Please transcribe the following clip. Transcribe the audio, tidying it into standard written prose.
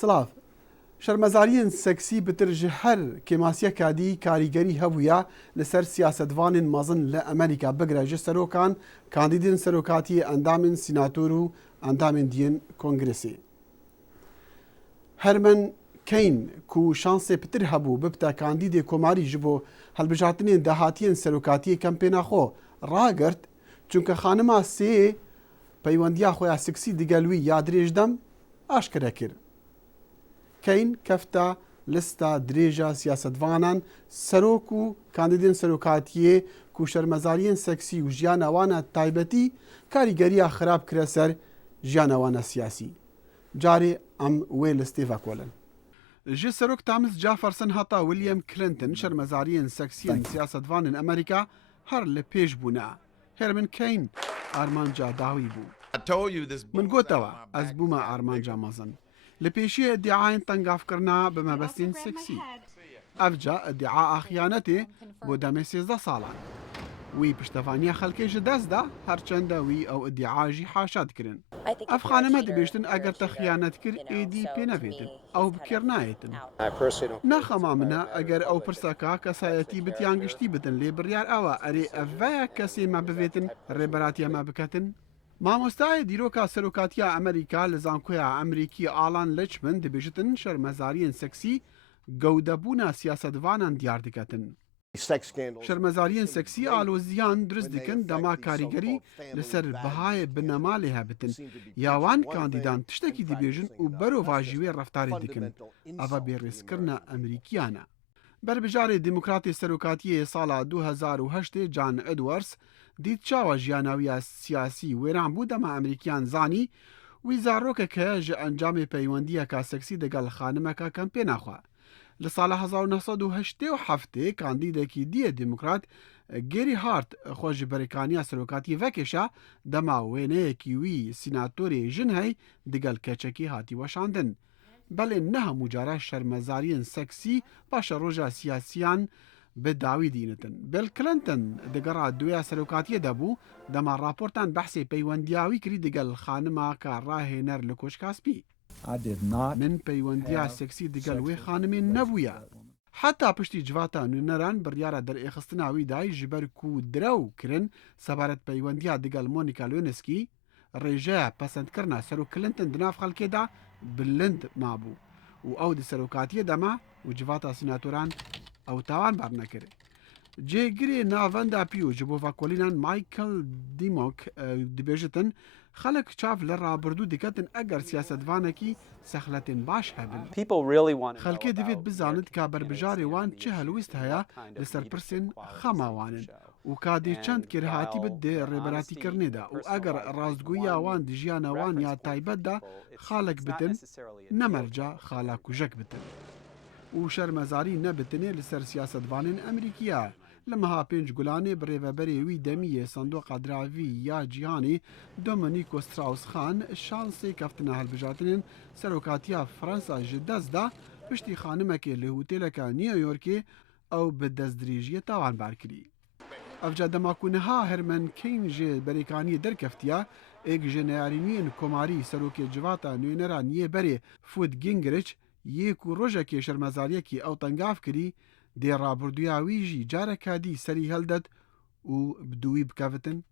سلاف شرمزارین سکسی بترجه هر کماسیه کادی کاریگری هبویا لسر سیاستوان مازن لأمریکا بگره سروکان کاندیدین سروکاتی اندامن سیناتورو اندامن دین کنگرسی. هرمن کین کو شانس پتر هبو ببتا کاندید کماری جبو هلبجاتنین دهاتین سروکاتی کمپینا خو راگرد چونکه خانما سی پیوندیا خویا سکسی دگلوی یادریج دم آشکره کر. کین کفتا لستا دریجا سیاستوانان سروکو کاندیدین سروکاتیه کو شرمزارین سکسی و جیانوانا تایبتی کاریگریا خراب کرسر جیانوانا سیاسی. جاری ام ویل استیفا کولن. جي سروك تامس جافرسون هاتا ويليام كلينتون شرمزارين سكسيين سياستوان امريكا هر لبيش بونا هرمن كين ارمانجا داوي بو من قوتوا از بوما ارمانجا مازن لبيشي ادعاين تنقاف كرنا بما بسين سكسي افجا ادعاء خيانتي بو دامي 16 سالان وی پشتوانیا خلکی جداز دا هرچند وی او ادعاجی حاشاد کرن. اف خانمه دبیشتن اگر تخیانت کر ایدی پی نویتن او بکر نایتن. نخما منا اگر او پرساکا کسایتی بتیانگشتی بتن لی بریار اوا اری افویا کسی ما بویتن ریبراتیا ما بکتن. مامۆستای دیرۆکا سەرۆکاتیە ئەمریکا لە زانکۆیە ئەمریکی ئاڵان لەچمن دەبێژتن شەرمەزاریین سەکسی گەودەبوونا سیاسەتوانان دیار دەکەتن. شرمزارین سکسی آلوزیان درست دکن دما کاریگری لسر بهای بنمالی هبتن یاوان کاندیدان تشتکی دی بیجن و برو واجوی رفتاری دکن اوه بیرس کرنا امریکیانا. بربجار دموکراتی سروکاتی سالا 2008 جان ادوارز دید چاوا جیاناوی سیاسی ویران بود اما امریکیان زانی ویزاروک که جه انجام پیوندی که سکسی دگل خانمه که کمپین خواه. لسال 1987 کاندیدکی دی دموکرات گری هارت خوش بریکانیا سروکاتی وکشا دما وینه کیوی سیناتوری جنهی دگل کچکی هاتی وشاندن. بله نه مجاره شرمزارین سکسی باش روژا سیاسیان به داوی دینتن. بیل کلینتون دگرا دویا سروکاتی دبو دما راپورتان بحثی پیوندیاوی کری دگل خانما که راه نر لکوش کاسپی. من پیوندیا سکسی دگل وی خانمی نبویا. حتی پشتی جواتا نونران بریارا در اخستناوی دای جبر کو درو کرن سبارت پیوندیا دگل مونیکا لونسکی ریجه پسند کرنا سرو کلینتون دناف خلکی دا بلند مابو و او دی سروکاتی دما و جواتا سیناتوران او تاوان بار نکره. جێگرێ ناڤەندا پیو ji bo vakolînan Michael Dimok dibêjitin xelek çav li rabirdu diketin eger siyasetvanekî sexletên baş hebin. Xelkê divêt bizanin ka berbijarê wan çi helwîst heye li ser pirsên xema wanin û kadê çend kêr hatî bid dê rêberatîkirinê de û eger rastgoyiya wan di jiyana wan ya taybet de xalek bitin nemerca xala kujek bitin. û şermezarî nebitinê li ser siyasetvanên Emerîkiya. لمها پنج گلانه بریوبری وی دمیه صندوق دراوی یا جیهانی دومینیکو ستراوس خان شانسی کفتنه هلبجاتنین سروکاتیا فرانسا جدز دا پشتی خانمکی لهوتیلکا نیویورکی او به دزدریجی تاوان بارکری. افجا دماکونه ها هرمن کین جه بریکانی درکفتیا ایک جنیارینین کماری سروکی جواتا نوینرا نیه بری فود گینگریچ یکو روژه که شرمزاریه کی او تنگاف کری دی رابردویاوی جی جارکا دی سری هلدد و بدوی بکافتن